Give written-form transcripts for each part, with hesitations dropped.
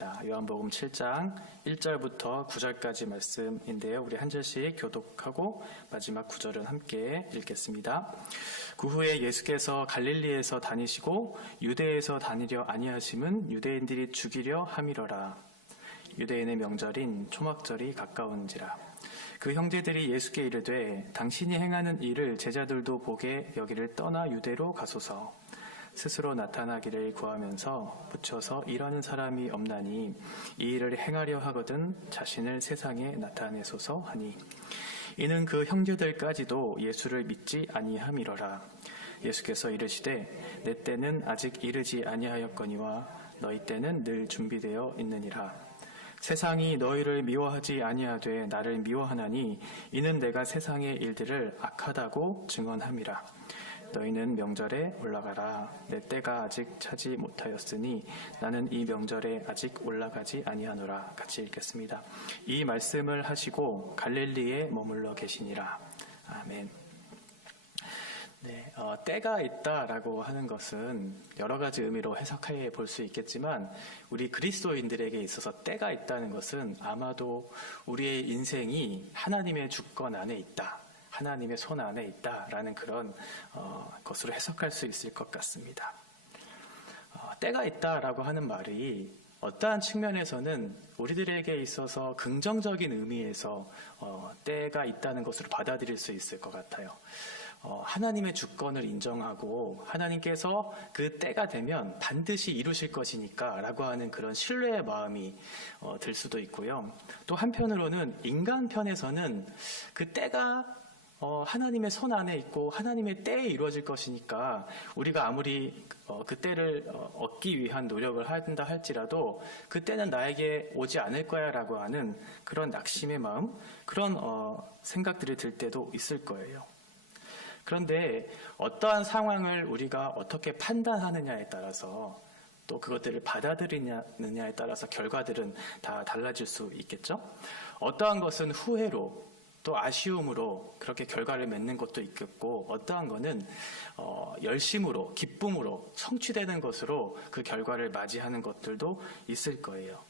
요한복음 7장 1절부터 9절까지 말씀인데요. 우리 한 절씩 교독하고 마지막 9절은 함께 읽겠습니다. 그 후에 예수께서 갈릴리에서 다니시고 유대에서 다니려 아니하심은 유대인들이 죽이려 함이러라. 유대인의 명절인 초막절이 가까운지라. 그 형제들이 예수께 이르되 당신이 행하는 일을 제자들도 보게 여기를 떠나 유대로 가소서. 스스로 나타나기를 구하면서 붙여서 이러는 사람이 없나니 이 일을 행하려 하거든 자신을 세상에 나타내소서 하니, 이는 그 형제들까지도 예수를 믿지 아니함이러라. 예수께서 이르시되 내 때는 아직 이르지 아니하였거니와 너희 때는 늘 준비되어 있느니라. 세상이 너희를 미워하지 아니하되 나를 미워하나니 이는 내가 세상의 일들을 악하다고 증언함이라. 너희는 명절에 올라가라. 내 때가 아직 차지 못하였으니 나는 이 명절에 아직 올라가지 아니하노라. 같이 읽겠습니다. 이 말씀을 하시고 갈릴리에 머물러 계시니라. 아멘. 네, 때가 있다라고 하는 것은 여러 가지 의미로 해석해 볼 수 있겠지만, 우리 그리스도인들에게 있어서 때가 있다는 것은 아마도 우리의 인생이 하나님의 주권 안에 있다, 하나님의 손 안에 있다라는 그런 것으로 해석할 수 있을 것 같습니다. 때가 있다라고 하는 말이 어떠한 측면에서는 우리들에게 있어서 긍정적인 의미에서 때가 있다는 것으로 받아들일 수 있을 것 같아요. 하나님의 주권을 인정하고 하나님께서 그 때가 되면 반드시 이루실 것이니까 라고 하는 그런 신뢰의 마음이 들 수도 있고요. 또 한편으로는 인간 편에서는 그 때가 하나님의 손 안에 있고 하나님의 때에 이루어질 것이니까 우리가 아무리 그 때를 얻기 위한 노력을 한다 할지라도 그 때는 나에게 오지 않을 거야 라고 하는 그런 낙심의 마음, 그런 생각들이 들 때도 있을 거예요. 그런데 어떠한 상황을 우리가 어떻게 판단하느냐에 따라서, 또 그것들을 받아들이느냐에 따라서 결과들은 다 달라질 수 있겠죠. 어떠한 것은 후회로, 또 아쉬움으로 그렇게 결과를 맺는 것도 있겠고, 어떠한 것은 열심으로, 기쁨으로 성취되는 것으로 그 결과를 맞이하는 것들도 있을 거예요.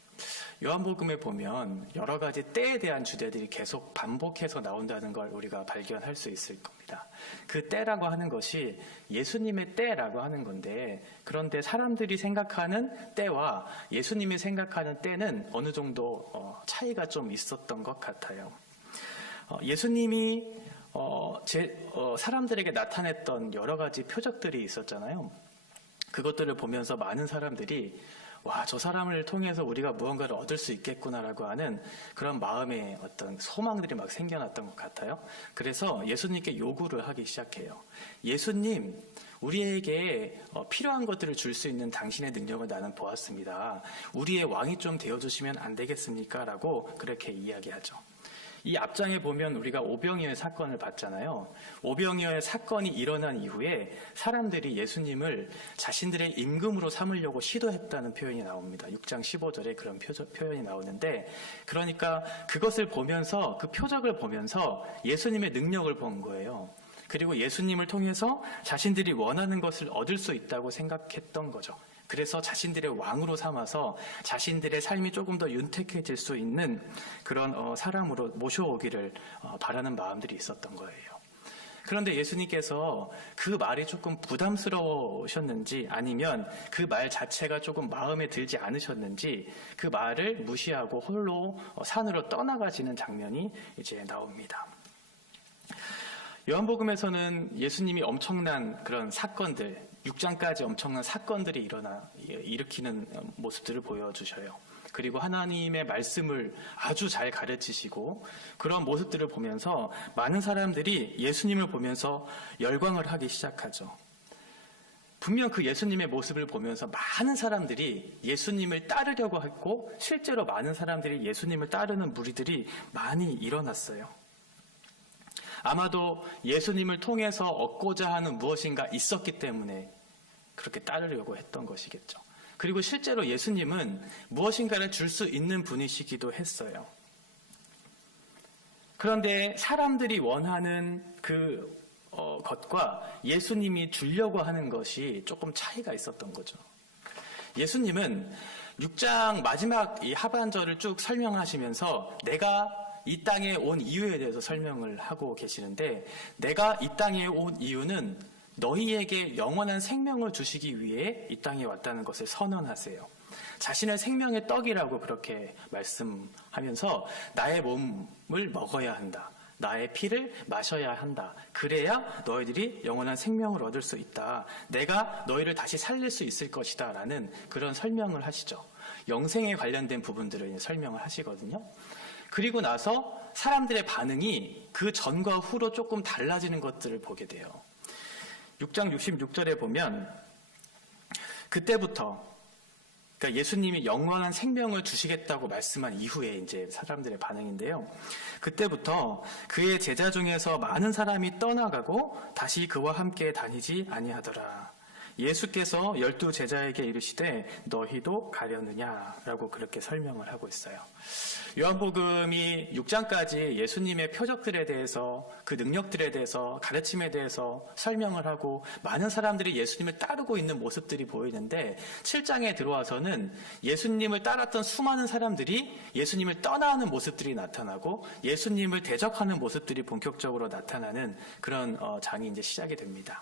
요한복음에 보면 여러 가지 때에 대한 주제들이 계속 반복해서 나온다는 걸 우리가 발견할 수 있을 겁니다. 그 때라고 하는 것이 예수님의 때라고 하는 건데, 그런데 사람들이 생각하는 때와 예수님이 생각하는 때는 어느 정도 차이가 좀 있었던 것 같아요. 예수님이 사람들에게 나타냈던 여러 가지 표적들이 있었잖아요. 그것들을 보면서 많은 사람들이 와, 저 사람을 통해서 우리가 무언가를 얻을 수 있겠구나라고 하는 그런 마음의 어떤 소망들이 막 생겨났던 것 같아요. 그래서 예수님께 요구를 하기 시작해요. 예수님, 우리에게 필요한 것들을 줄 수 있는 당신의 능력을 나는 보았습니다. 우리의 왕이 좀 되어주시면 안 되겠습니까? 라고 그렇게 이야기하죠. 이 앞장에 보면 우리가 오병이어의 사건을 봤잖아요. 오병이어의 사건이 일어난 이후에 사람들이 예수님을 자신들의 임금으로 삼으려고 시도했다는 표현이 나옵니다. 6장 15절에 그런 표현이 나오는데, 그러니까 그것을 보면서, 그 표적을 보면서 예수님의 능력을 본 거예요. 그리고 예수님을 통해서 자신들이 원하는 것을 얻을 수 있다고 생각했던 거죠. 그래서 자신들의 왕으로 삼아서 자신들의 삶이 조금 더 윤택해질 수 있는 그런 사람으로 모셔오기를 바라는 마음들이 있었던 거예요. 그런데 예수님께서 그 말이 조금 부담스러우셨는지, 아니면 그 말 자체가 조금 마음에 들지 않으셨는지 그 말을 무시하고 홀로 산으로 떠나가시는 장면이 이제 나옵니다. 요한복음에서는 예수님이 엄청난 그런 사건들, 6장까지 엄청난 사건들이 일으키는 모습들을 보여주셔요. 그리고 하나님의 말씀을 아주 잘 가르치시고, 그런 모습들을 보면서 많은 사람들이 예수님을 보면서 열광을 하기 시작하죠. 분명 그 예수님의 모습을 보면서 많은 사람들이 예수님을 따르려고 했고, 실제로 많은 사람들이 예수님을 따르는 무리들이 많이 일어났어요. 아마도 예수님을 통해서 얻고자 하는 무엇인가 있었기 때문에 그렇게 따르려고 했던 것이겠죠. 그리고 실제로 예수님은 무엇인가를 줄 수 있는 분이시기도 했어요. 그런데 사람들이 원하는 그 것과 예수님이 주려고 하는 것이 조금 차이가 있었던 거죠. 예수님은 6장 마지막 이 하반절을 쭉 설명하시면서 내가 이 땅에 온 이유에 대해서 설명을 하고 계시는데, 내가 이 땅에 온 이유는 너희에게 영원한 생명을 주시기 위해 이 땅에 왔다는 것을 선언하세요. 자신을 생명의 떡이라고 그렇게 말씀하면서 나의 몸을 먹어야 한다. 나의 피를 마셔야 한다. 그래야 너희들이 영원한 생명을 얻을 수 있다. 내가 너희를 다시 살릴 수 있을 것이다. 라는 그런 설명을 하시죠. 영생에 관련된 부분들을 설명을 하시거든요. 그리고 나서 사람들의 반응이 그 전과 후로 조금 달라지는 것들을 보게 돼요. 6장 66절에 보면 그때부터, 그러니까 예수님이 영원한 생명을 주시겠다고 말씀한 이후에 이제 사람들의 반응인데요. 그때부터 그의 제자 중에서 많은 사람이 떠나가고 다시 그와 함께 다니지 아니하더라. 예수께서 12 제자에게 이르시되 너희도 가려느냐라고 그렇게 설명을 하고 있어요. 요한복음이 6장까지 예수님의 표적들에 대해서, 그 능력들에 대해서, 가르침에 대해서 설명을 하고 많은 사람들이 예수님을 따르고 있는 모습들이 보이는데, 7장에 들어와서는 예수님을 따랐던 수많은 사람들이 예수님을 떠나는 모습들이 나타나고 예수님을 대적하는 모습들이 본격적으로 나타나는 그런 장이 이제 시작이 됩니다.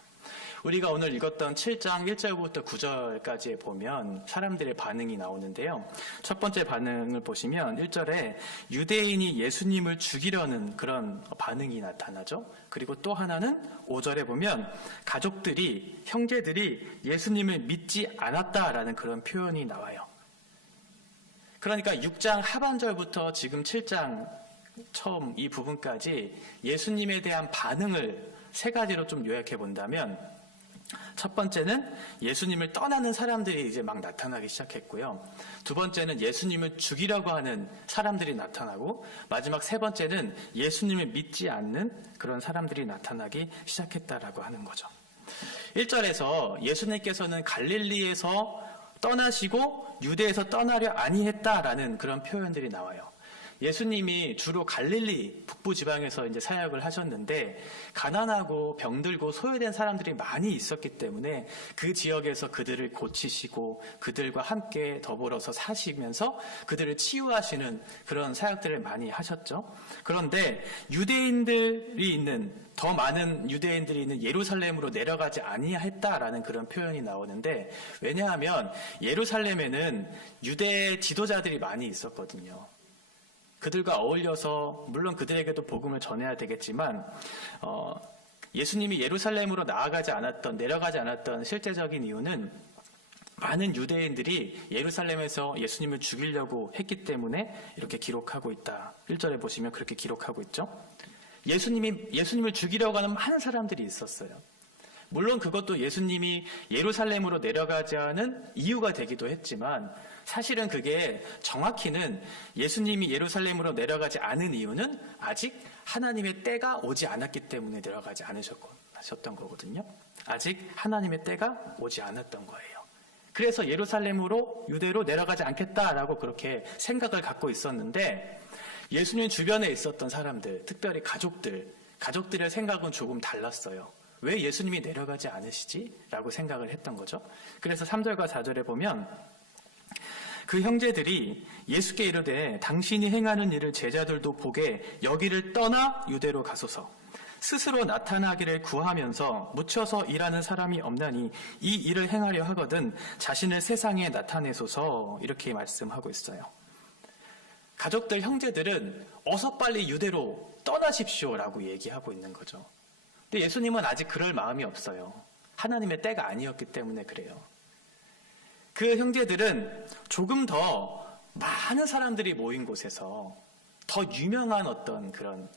우리가 오늘 읽었던 7장 1절부터 9절까지에 보면 사람들의 반응이 나오는데요. 첫 번째 반응을 보시면 1절에 유대인이 예수님을 죽이려는 그런 반응이 나타나죠. 그리고 또 하나는 5절에 보면 가족들이, 형제들이 예수님을 믿지 않았다라는 그런 표현이 나와요. 그러니까 6장 하반절부터 지금 7장 처음 이 부분까지 예수님에 대한 반응을 세 가지로 좀 요약해 본다면, 첫 번째는 예수님을 떠나는 사람들이 이제 막 나타나기 시작했고요. 두 번째는 예수님을 죽이려고 하는 사람들이 나타나고, 마지막 세 번째는 예수님을 믿지 않는 그런 사람들이 나타나기 시작했다라고 하는 거죠. 1절에서 예수님께서는 갈릴리에서 떠나시고 유대에서 떠나려 아니했다라는 그런 표현들이 나와요. 예수님이 주로 갈릴리 북부 지방에서 이제 사역을 하셨는데, 가난하고 병들고 소외된 사람들이 많이 있었기 때문에 그 지역에서 그들을 고치시고 그들과 함께 더불어서 사시면서 그들을 치유하시는 그런 사역들을 많이 하셨죠. 그런데 유대인들이 있는, 더 많은 유대인들이 있는 예루살렘으로 내려가지 아니했다라는 그런 표현이 나오는데, 왜냐하면 예루살렘에는 유대 지도자들이 많이 있었거든요. 그들과 어울려서 물론 그들에게도 복음을 전해야 되겠지만, 예수님이 예루살렘으로 내려가지 않았던 실제적인 이유는 많은 유대인들이 예루살렘에서 예수님을 죽이려고 했기 때문에 이렇게 기록하고 있다. 1절에 보시면 그렇게 기록하고 있죠. 예수님을 죽이려고 하는 많은 사람들이 있었어요. 물론 그것도 예수님이 예루살렘으로 내려가지 않은 이유가 되기도 했지만, 사실은 그게 정확히는 예수님이 예루살렘으로 내려가지 않은 이유는 아직 하나님의 때가 오지 않았기 때문에 내려가지 않으셨던 거거든요. 아직 하나님의 때가 오지 않았던 거예요. 그래서 예루살렘으로, 유대로 내려가지 않겠다라고 그렇게 생각을 갖고 있었는데, 예수님 주변에 있었던 사람들, 특별히 가족들의 생각은 조금 달랐어요. 왜 예수님이 내려가지 않으시지? 라고 생각을 했던 거죠. 그래서 3절과 4절에 보면 그 형제들이 예수께 이르되 당신이 행하는 일을 제자들도 보게 여기를 떠나 유대로 가소서. 스스로 나타나기를 구하면서 묻혀서 일하는 사람이 없나니 이 일을 행하려 하거든 자신을 세상에 나타내소서. 이렇게 말씀하고 있어요. 가족들, 형제들은 어서 빨리 유대로 떠나십시오라고 얘기하고 있는 거죠. 근데 예수님은 아직 그럴 마음이 없어요. 하나님의 때가 아니었기 때문에 그래요. 그 형제들은 조금 더 많은 사람들이 모인 곳에서 더 유명한 어떤 그런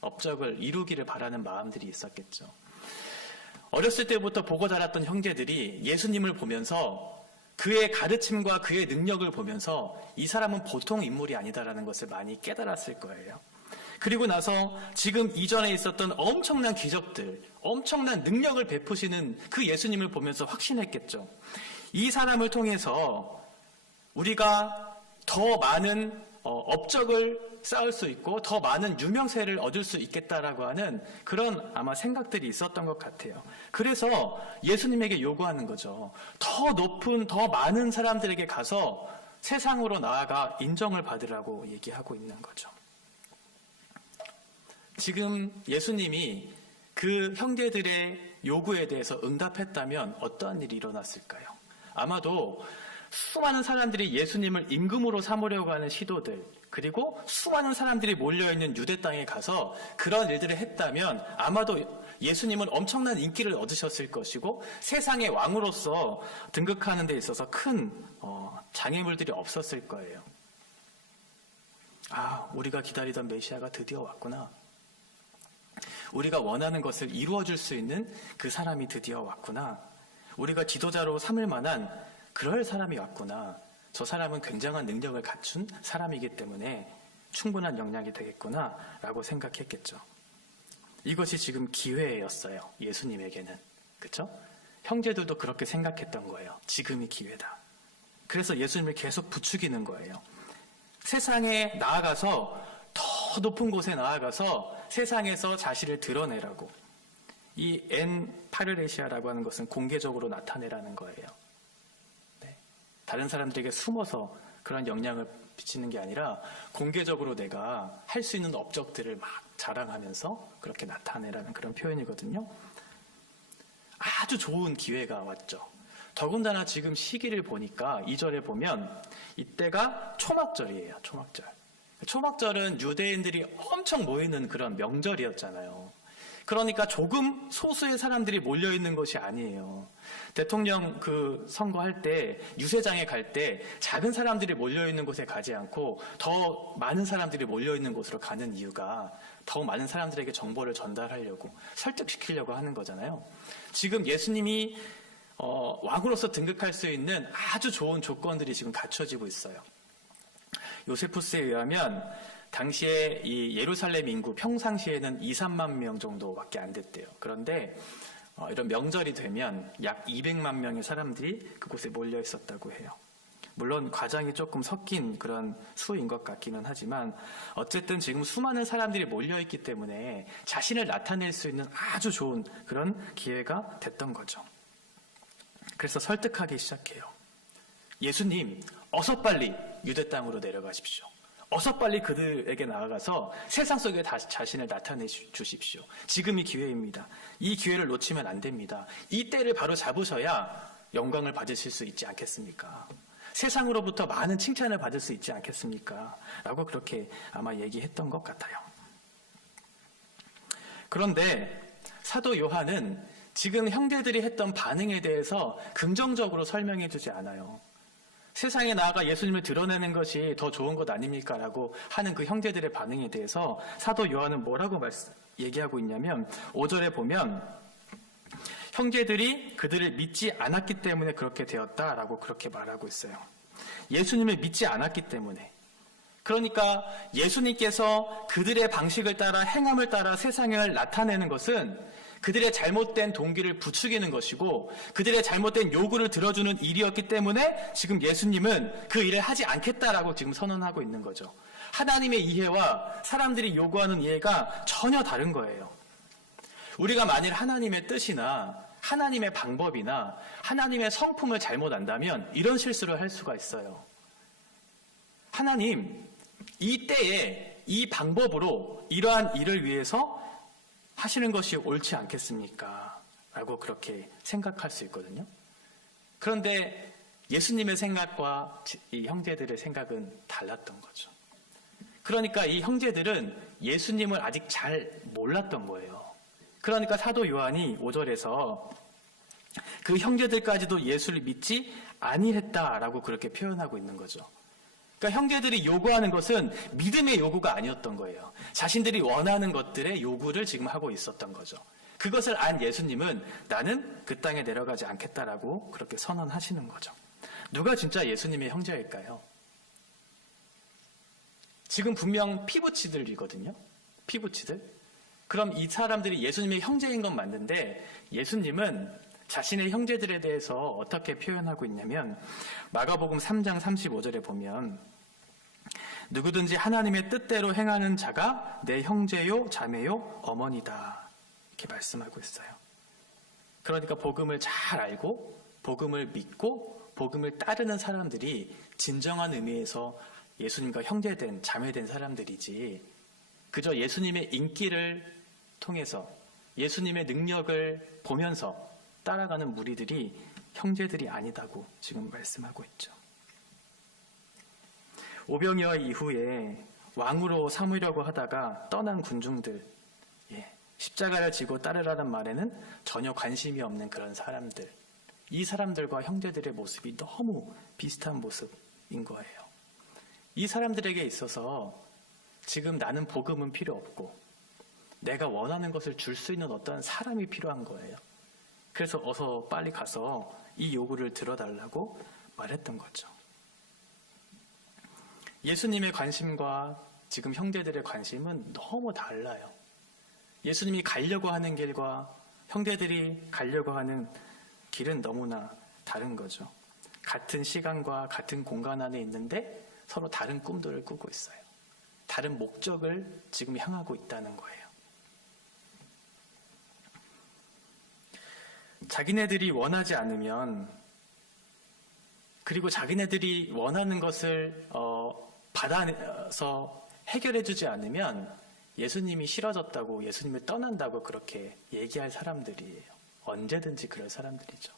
업적을 이루기를 바라는 마음들이 있었겠죠. 어렸을 때부터 보고 자랐던 형제들이 예수님을 보면서 그의 가르침과 그의 능력을 보면서 이 사람은 보통 인물이 아니다라는 것을 많이 깨달았을 거예요. 그리고 나서 지금 이전에 있었던 엄청난 기적들, 엄청난 능력을 베푸시는 그 예수님을 보면서 확신했겠죠. 이 사람을 통해서 우리가 더 많은 업적을 쌓을 수 있고 더 많은 유명세를 얻을 수 있겠다라고 하는 그런 아마 생각들이 있었던 것 같아요. 그래서 예수님에게 요구하는 거죠. 더 높은, 더 많은 사람들에게 가서 세상으로 나아가 인정을 받으라고 얘기하고 있는 거죠. 지금 예수님이 그 형제들의 요구에 대해서 응답했다면 어떠한 일이 일어났을까요? 아마도 수많은 사람들이 예수님을 임금으로 삼으려고 하는 시도들, 그리고 수많은 사람들이 몰려있는 유대 땅에 가서 그런 일들을 했다면 아마도 예수님은 엄청난 인기를 얻으셨을 것이고 세상의 왕으로서 등극하는 데 있어서 큰 장애물들이 없었을 거예요. 아, 우리가 기다리던 메시아가 드디어 왔구나. 우리가 원하는 것을 이루어줄 수 있는 그 사람이 드디어 왔구나. 우리가 지도자로 삼을 만한 그럴 사람이 왔구나. 저 사람은 굉장한 능력을 갖춘 사람이기 때문에 충분한 역량이 되겠구나 라고 생각했겠죠. 이것이 지금 기회였어요. 예수님에게는. 그렇죠? 형제들도 그렇게 생각했던 거예요. 지금이 기회다. 그래서 예수님을 계속 부추기는 거예요. 세상에 나아가서 더 높은 곳에 나아가서 세상에서 자신을 드러내라고. 이 엔 파르레시아라고 하는 것은 공개적으로 나타내라는 거예요. 네. 다른 사람들에게 숨어서 그런 영향을 비치는 게 아니라 공개적으로 내가 할 수 있는 업적들을 막 자랑하면서 그렇게 나타내라는 그런 표현이거든요. 아주 좋은 기회가 왔죠. 더군다나 지금 시기를 보니까 2절에 보면 이때가 초막절이에요. 초막절. 초막절은 유대인들이 엄청 모이는 그런 명절이었잖아요. 그러니까 조금 소수의 사람들이 몰려있는 것이 아니에요. 대통령 선거할 때 유세장에 갈 때 작은 사람들이 몰려있는 곳에 가지 않고 더 많은 사람들이 몰려있는 곳으로 가는 이유가 더 많은 사람들에게 정보를 전달하려고 설득시키려고 하는 거잖아요. 지금 예수님이 왕으로서 등극할 수 있는 아주 좋은 조건들이 지금 갖춰지고 있어요. 요세푸스에 의하면 당시에 이 예루살렘 인구 평상시에는 2, 3만 명 정도밖에 안 됐대요. 그런데 이런 명절이 되면 약 200만 명의 사람들이 그곳에 몰려 있었다고 해요. 물론 과장이 조금 섞인 그런 수인 것 같기는 하지만 어쨌든 지금 수많은 사람들이 몰려있기 때문에 자신을 나타낼 수 있는 아주 좋은 그런 기회가 됐던 거죠. 그래서 설득하기 시작해요. 예수님, 어서 빨리 유대 땅으로 내려가십시오. 어서 빨리 그들에게 나아가서 세상 속에 다시 자신을 나타내 주십시오. 지금이 기회입니다. 이 기회를 놓치면 안 됩니다. 이 때를 바로 잡으셔야 영광을 받으실 수 있지 않겠습니까? 세상으로부터 많은 칭찬을 받을 수 있지 않겠습니까? 라고 그렇게 아마 얘기했던 것 같아요. 그런데 사도 요한은 지금 형제들이 했던 반응에 대해서 긍정적으로 설명해 주지 않아요. 세상에 나아가 예수님을 드러내는 것이 더 좋은 것 아닙니까? 라고 하는 그 형제들의 반응에 대해서 사도 요한은 뭐라고 얘기하고 있냐면 5절에 보면 형제들이 그들을 믿지 않았기 때문에 그렇게 되었다라고 그렇게 말하고 있어요. 예수님을 믿지 않았기 때문에. 그러니까 예수님께서 그들의 방식을 따라 행함을 따라 세상을 나타내는 것은 그들의 잘못된 동기를 부추기는 것이고 그들의 잘못된 요구를 들어주는 일이었기 때문에 지금 예수님은 그 일을 하지 않겠다라고 지금 선언하고 있는 거죠. 하나님의 이해와 사람들이 요구하는 이해가 전혀 다른 거예요. 우리가 만일 하나님의 뜻이나 하나님의 방법이나 하나님의 성품을 잘못 안다면 이런 실수를 할 수가 있어요. 하나님, 이 때에 이 방법으로 이러한 일을 위해서 하시는 것이 옳지 않겠습니까? 라고 그렇게 생각할 수 있거든요. 그런데 예수님의 생각과 이 형제들의 생각은 달랐던 거죠. 그러니까 이 형제들은 예수님을 아직 잘 몰랐던 거예요. 그러니까 사도 요한이 5절에서 그 형제들까지도 예수를 믿지 아니했다라고 그렇게 표현하고 있는 거죠. 그러니까 형제들이 요구하는 것은 믿음의 요구가 아니었던 거예요. 자신들이 원하는 것들의 요구를 지금 하고 있었던 거죠. 그것을 안 예수님은 나는 그 땅에 내려가지 않겠다라고 그렇게 선언하시는 거죠. 누가 진짜 예수님의 형제일까요? 지금 분명 피부치들이거든요. 피부치들. 그럼 이 사람들이 예수님의 형제인 건 맞는데 예수님은 자신의 형제들에 대해서 어떻게 표현하고 있냐면 마가복음 3장 35절에 보면 누구든지 하나님의 뜻대로 행하는 자가 내 형제요, 자매요, 어머니다. 이렇게 말씀하고 있어요. 그러니까 복음을 잘 알고 복음을 믿고 복음을 따르는 사람들이 진정한 의미에서 예수님과 형제된, 자매된 사람들이지, 그저 예수님의 인기를 통해서 예수님의 능력을 보면서 따라가는 무리들이 형제들이 아니다고 지금 말씀하고 있죠. 오병이어 이후에 왕으로 삼으려고 하다가 떠난 군중들, 십자가를 지고 따르라는 말에는 전혀 관심이 없는 그런 사람들, 이 사람들과 형제들의 모습이 너무 비슷한 모습인 거예요. 이 사람들에게 있어서 지금 나는 복음은 필요 없고 내가 원하는 것을 줄 수 있는 어떤 사람이 필요한 거예요. 그래서 어서 빨리 가서 이 요구를 들어달라고 말했던 거죠. 예수님의 관심과 지금 형제들의 관심은 너무 달라요. 예수님이 가려고 하는 길과 형제들이 가려고 하는 길은 너무나 다른 거죠. 같은 시간과 같은 공간 안에 있는데 서로 다른 꿈들을 꾸고 있어요. 다른 목적을 지금 향하고 있다는 거예요. 자기네들이 원하지 않으면, 그리고 자기네들이 원하는 것을 받아서 해결해주지 않으면 예수님이 싫어졌다고, 예수님을 떠난다고 그렇게 얘기할 사람들이에요. 언제든지 그럴 사람들이죠.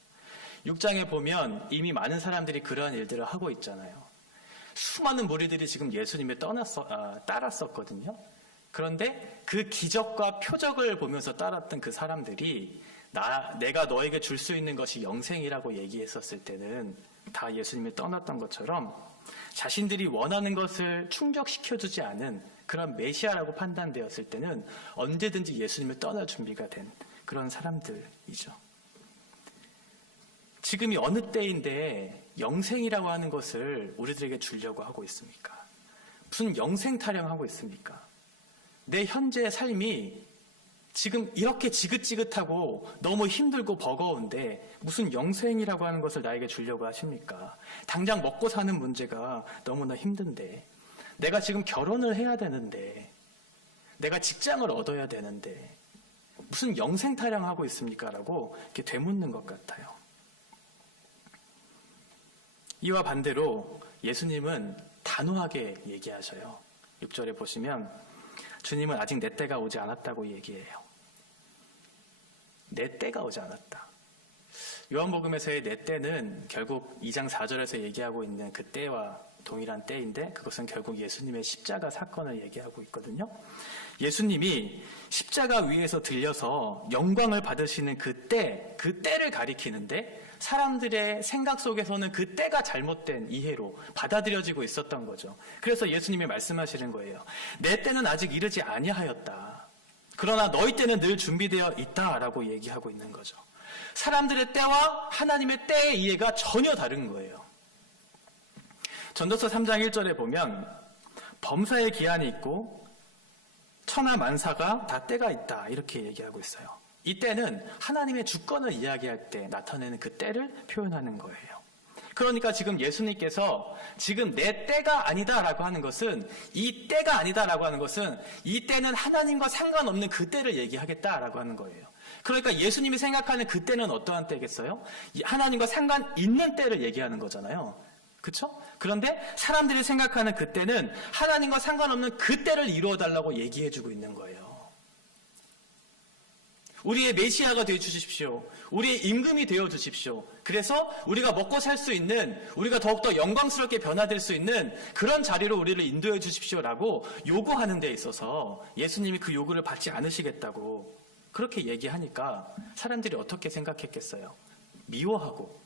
6장에 보면 이미 많은 사람들이 그러한 일들을 하고 있잖아요. 수많은 무리들이 지금 예수님을 따랐었거든요. 그런데 그 기적과 표적을 보면서 따랐던 그 사람들이 내가 너에게 줄 수 있는 것이 영생이라고 얘기했었을 때는 다 예수님을 떠났던 것처럼 자신들이 원하는 것을 충족시켜주지 않은 그런 메시아라고 판단되었을 때는 언제든지 예수님을 떠날 준비가 된 그런 사람들이죠. 지금이 어느 때인데 영생이라고 하는 것을 우리들에게 주려고 하고 있습니까? 무슨 영생 타령하고 있습니까? 내 현재의 삶이 지금 이렇게 지긋지긋하고 너무 힘들고 버거운데 무슨 영생이라고 하는 것을 나에게 주려고 하십니까? 당장 먹고 사는 문제가 너무나 힘든데, 내가 지금 결혼을 해야 되는데, 내가 직장을 얻어야 되는데 무슨 영생 타령하고 있습니까? 라고 이렇게 되묻는 것 같아요. 이와 반대로 예수님은 단호하게 얘기하셔요. 6절에 보시면 주님은 아직 내 때가 오지 않았다고 얘기해요. 내 때가 오지 않았다. 요한복음에서의 내 때는 결국 2장 4절에서 얘기하고 있는 그 때와 동일한 때인데, 그것은 결국 예수님의 십자가 사건을 얘기하고 있거든요. 예수님이 십자가 위에서 들려서 영광을 받으시는 그 때를 가리키는데, 사람들의 생각 속에서는 그 때가 잘못된 이해로 받아들여지고 있었던 거죠. 그래서 예수님이 말씀하시는 거예요. 내 때는 아직 이르지 아니하였다. 그러나 너희 때는 늘 준비되어 있다라고 얘기하고 있는 거죠. 사람들의 때와 하나님의 때의 이해가 전혀 다른 거예요. 전도서 3장 1절에 보면 범사의 기한이 있고 천하 만사가 다 때가 있다, 이렇게 얘기하고 있어요. 이 때는 하나님의 주권을 이야기할 때 나타내는 그 때를 표현하는 거예요. 그러니까 지금 예수님께서 지금 내 때가 아니다라고 하는 것은, 이 때가 아니다라고 하는 것은 이 때는 하나님과 상관없는 그 때를 얘기하겠다라고 하는 거예요. 그러니까 예수님이 생각하는 그 때는 어떠한 때겠어요? 하나님과 상관 있는 때를 얘기하는 거잖아요. 그렇죠? 그런데 사람들이 생각하는 그 때는 하나님과 상관없는 그 때를 이루어달라고 얘기해주고 있는 거예요. 우리의 메시아가 되어주십시오. 우리의 임금이 되어주십시오. 그래서 우리가 먹고 살 수 있는, 우리가 더욱더 영광스럽게 변화될 수 있는 그런 자리로 우리를 인도해 주십시오라고 요구하는 데 있어서 예수님이 그 요구를 받지 않으시겠다고 그렇게 얘기하니까 사람들이 어떻게 생각했겠어요? 미워하고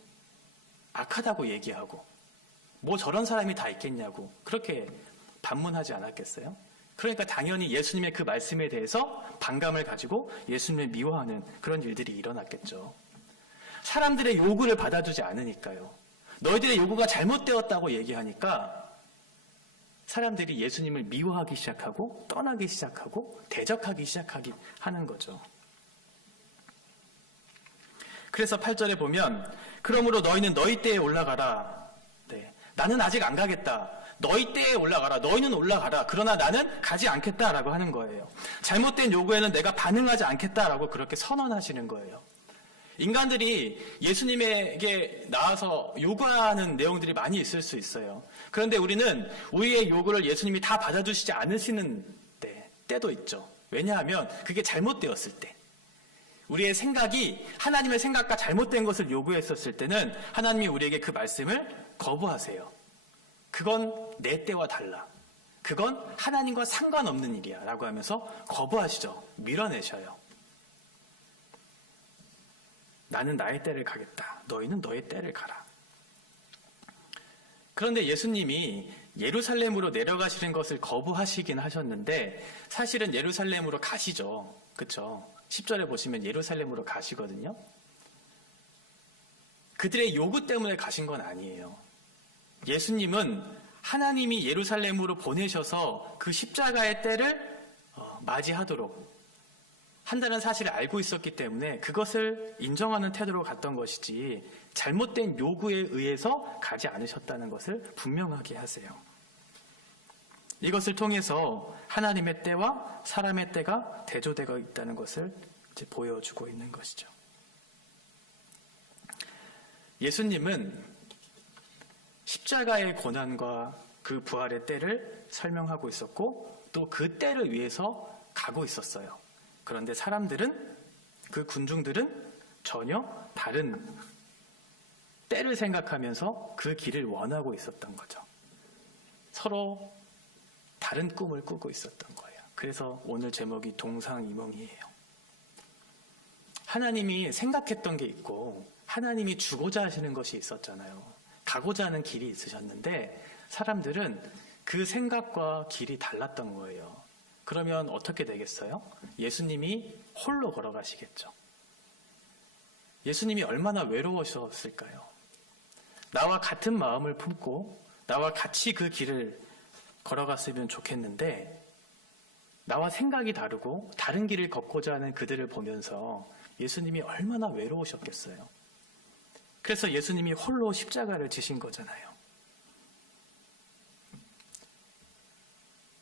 악하다고 얘기하고 뭐 저런 사람이 다 있겠냐고 그렇게 반문하지 않았겠어요? 그러니까 당연히 예수님의 그 말씀에 대해서 반감을 가지고 예수님을 미워하는 그런 일들이 일어났겠죠. 사람들의 요구를 받아주지 않으니까요. 너희들의 요구가 잘못되었다고 얘기하니까 사람들이 예수님을 미워하기 시작하고 떠나기 시작하고 대적하기 시작하기 하는 거죠. 그래서 8절에 보면 그러므로 너희는 너희 때에 올라가라. 네, 나는 아직 안 가겠다. 너희 때에 올라가라. 너희는 올라가라. 그러나 나는 가지 않겠다라고 하는 거예요. 잘못된 요구에는 내가 반응하지 않겠다라고 그렇게 선언하시는 거예요. 인간들이 예수님에게 나와서 요구하는 내용들이 많이 있을 수 있어요. 그런데 우리는 우리의 요구를 예수님이 다 받아주시지 않으시는 때도 있죠. 왜냐하면 그게 잘못되었을 때. 우리의 생각이 하나님의 생각과 잘못된 것을 요구했었을 때는 하나님이 우리에게 그 말씀을 거부하세요. 그건 내 때와 달라. 그건 하나님과 상관없는 일이야 라고 하면서 거부하시죠. 밀어내셔요. 나는 나의 때를 가겠다. 너희는 너의 때를 가라. 그런데 예수님이 예루살렘으로 내려가시는 것을 거부하시긴 하셨는데 사실은 예루살렘으로 가시죠. 그렇죠? 10절에 보시면 예루살렘으로 가시거든요. 그들의 요구 때문에 가신 건 아니에요. 예수님은 하나님이 예루살렘으로 보내셔서 그 십자가의 때를 맞이하도록 한다는 사실을 알고 있었기 때문에 그것을 인정하는 태도로 갔던 것이지 잘못된 요구에 의해서 가지 않으셨다는 것을 분명하게 하세요. 이것을 통해서 하나님의 때와 사람의 때가 대조되어 있다는 것을 이제 보여주고 있는 것이죠. 예수님은 십자가의 고난과 그 부활의 때를 설명하고 있었고 또 그 때를 위해서 가고 있었어요. 그런데 사람들은, 그 군중들은 전혀 다른 때를 생각하면서 그 길을 원하고 있었던 거죠. 서로 다른 꿈을 꾸고 있었던 거예요. 그래서 오늘 제목이 동상이몽이에요. 하나님이 생각했던 게 있고 하나님이 주고자 하시는 것이 있었잖아요. 가고자 하는 길이 있으셨는데 사람들은 그 생각과 길이 달랐던 거예요. 그러면 어떻게 되겠어요? 예수님이 홀로 걸어가시겠죠. 예수님이 얼마나 외로우셨을까요? 나와 같은 마음을 품고 나와 같이 그 길을 걸어갔으면 좋겠는데 나와 생각이 다르고 다른 길을 걷고자 하는 그들을 보면서 예수님이 얼마나 외로우셨겠어요. 그래서 예수님이 홀로 십자가를 지신 거잖아요.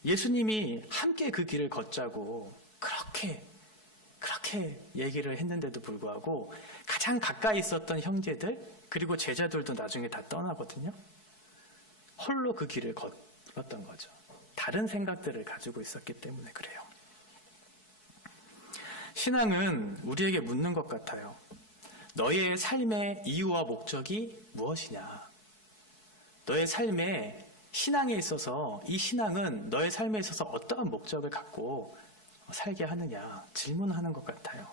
예수님이 함께 그 길을 걷자고 그렇게 얘기를 했는데도 불구하고 가장 가까이 있었던 형제들 그리고 제자들도 나중에 다 떠나거든요. 홀로 그 길을 걷었던 거죠. 다른 생각들을 가지고 있었기 때문에 그래요. 신앙은 우리에게 묻는 것 같아요. 너의 삶의 이유와 목적이 무엇이냐? 너의 삶의 신앙에 있어서 이 신앙은 너의 삶에 있어서 어떠한 목적을 갖고 살게 하느냐 질문하는 것 같아요.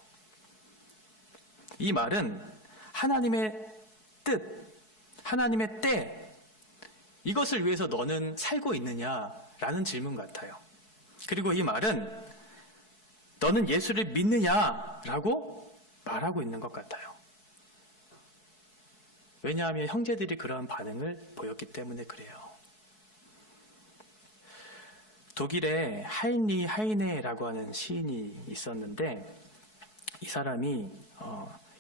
이 말은 하나님의 뜻, 하나님의 때 이것을 위해서 너는 살고 있느냐라는 질문 같아요. 그리고 이 말은 너는 예수를 믿느냐라고 말하고 있는 것 같아요. 왜냐하면 형제들이 그런 반응을 보였기 때문에 그래요. 독일에 하인리 하이네라고 하는 시인이 있었는데 이 사람이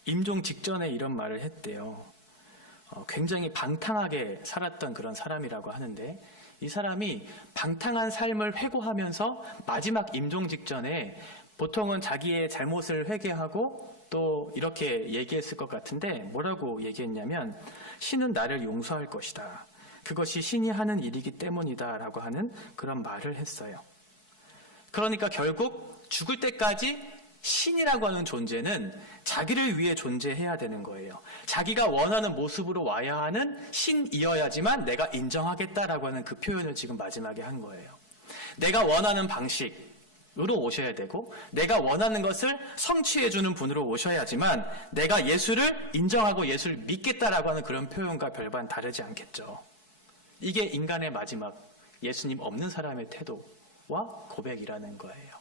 임종 직전에 이런 말을 했대요. 굉장히 방탕하게 살았던 그런 사람이라고 하는데 이 사람이 방탕한 삶을 회고하면서 마지막 임종 직전에 보통은 자기의 잘못을 회개하고 또 이렇게 얘기했을 것 같은데 뭐라고 얘기했냐면 신은 나를 용서할 것이다. 그것이 신이 하는 일이기 때문이다 라고 하는 그런 말을 했어요. 그러니까 결국 죽을 때까지 신이라고 하는 존재는 자기를 위해 존재해야 되는 거예요. 자기가 원하는 모습으로 와야 하는 신이어야지만 내가 인정하겠다라고 하는 그 표현을 지금 마지막에 한 거예요. 내가 원하는 방식으로 오셔야 되고 내가 원하는 것을 성취해주는 분으로 오셔야지만 내가 예수를 인정하고 예수를 믿겠다라고 하는 그런 표현과 별반 다르지 않겠죠. 이게 인간의 마지막 예수님 없는 사람의 태도와 고백이라는 거예요.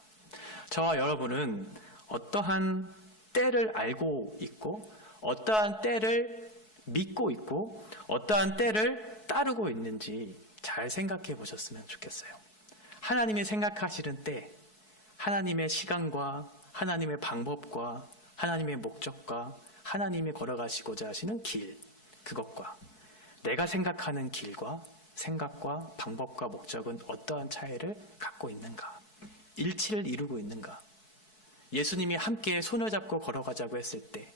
저와 여러분은 어떠한 때를 알고 있고 어떠한 때를 믿고 있고 어떠한 때를 따르고 있는지 잘 생각해 보셨으면 좋겠어요. 하나님이 생각하시는 때 하나님의 시간과 하나님의 방법과 하나님의 목적과 하나님이 걸어가시고자 하시는 길 그것과 내가 생각하는 길과 생각과 방법과 목적은 어떠한 차이를 갖고 있는가? 일치를 이루고 있는가? 예수님이 함께 손을 잡고 걸어가자고 했을 때,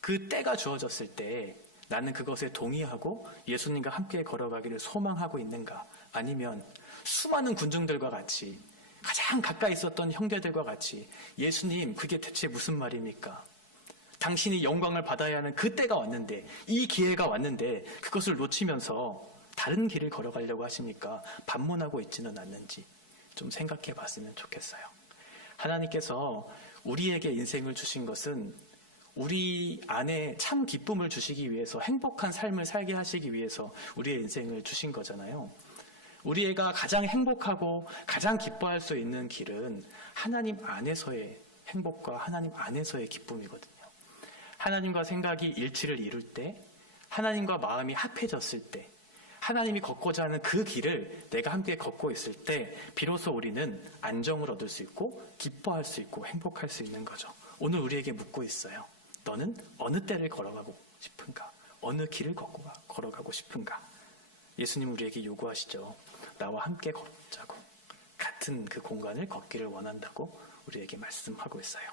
그 때가 주어졌을 때 나는 그것에 동의하고 예수님과 함께 걸어가기를 소망하고 있는가? 아니면 수많은 군중들과 같이 가장 가까이 있었던 형제들과 같이 예수님, 그게 대체 무슨 말입니까? 당신이 영광을 받아야 하는 그 때가 왔는데, 이 기회가 왔는데 그것을 놓치면서 다른 길을 걸어가려고 하십니까? 반문하고 있지는 않는지 좀 생각해 봤으면 좋겠어요. 하나님께서 우리에게 인생을 주신 것은 우리 안에 참 기쁨을 주시기 위해서, 행복한 삶을 살게 하시기 위해서 우리의 인생을 주신 거잖아요. 우리가 가장 행복하고 가장 기뻐할 수 있는 길은 하나님 안에서의 행복과 하나님 안에서의 기쁨이거든요. 하나님과 생각이 일치를 이룰 때, 하나님과 마음이 합해졌을 때, 하나님이 걷고자 하는 그 길을 내가 함께 걷고 있을 때 비로소 우리는 안정을 얻을 수 있고 기뻐할 수 있고 행복할 수 있는 거죠. 오늘 우리에게 묻고 있어요. 너는 어느 때를 걸어가고 싶은가? 어느 길을 걸어가고 싶은가? 예수님 우리에게 요구하시죠. 나와 함께 걷자고, 같은 그 공간을 걷기를 원한다고 우리에게 말씀하고 있어요.